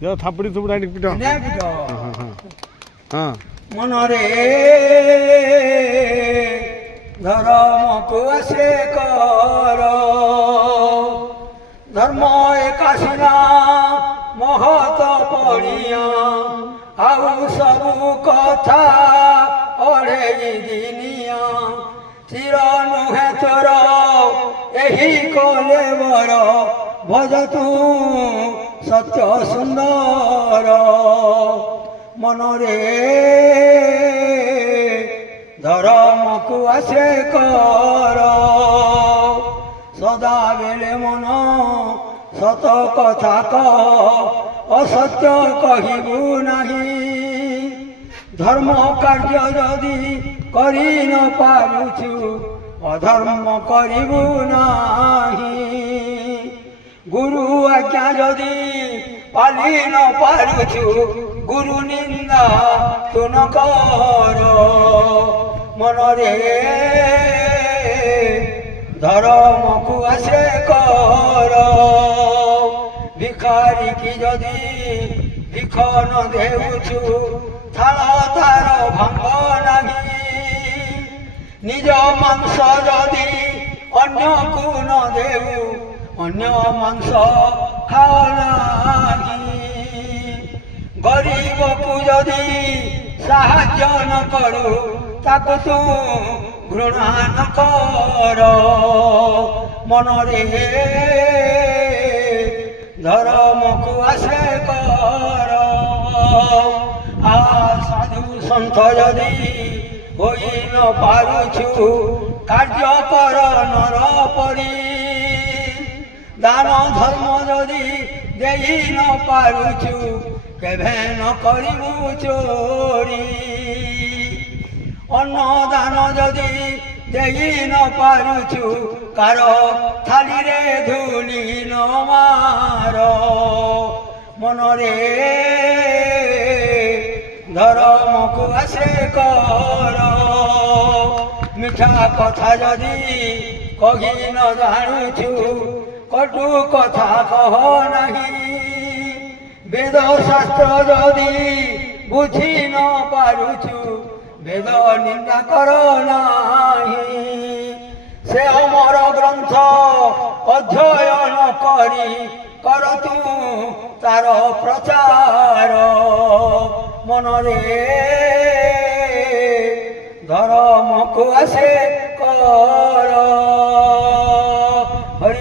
যাও থাপড়ি থুপড়ি আনি পিট হ্যাঁ মনরে ধর্মকু আসে কর ধর্ম একাশনা মহত পড়িয়া আউ সবু কথা অড়ে দিনিয়া চির নুহে তোর ଏହି কলে বর ভজ তু সত্য সুন্দর মনরে ধর্মকু আসে কর সদা বেলে মন সত কথা কহ অসত্য কহিবু নাহি ধর্ম কার্য যদি করি ন পারুছু অধর্ম করিবু নাহি গুরু আজ্ঞা যদি পালি ন পারুছু গুরু নিন্দা তু ন কর মনরে ধর্মকু আসে কর ভিখারি কি যদি ভিখ ন দেউছু থাল তার ভাঙ্গ নাহি নিজ মাংস যদি অন্যকু ন দেউ অন্য মাংস খাও নাহি গরিবকু যদি সাহায্য ন করু তাকু তু ঘৃণা ন কর মনরে ধর্মকু আসে কর আ সাধু সন্থ যদি হই ন পারুছু কার্য কর নর পরি দান ধর্ম যদি দেই ন পারুছু কেভে ন করিবু চোরি অন্ন দান যদি দেই ন পারুছু কার থালিরে ধুলি ন মার মনরে ধর্মকু আসে কর মিঠা কথা যদি কহি ন জানুছু কটু কথা কহ নাহি বেদ শাস্ত্র যদি বুঝি ন পারুছু বেদ নিন্দা কর নাহি সে অমর গ্রন্থ অধ্যয়ন করি কর তু তার প্রচার মনরে ধর্মকু আসে কর হরি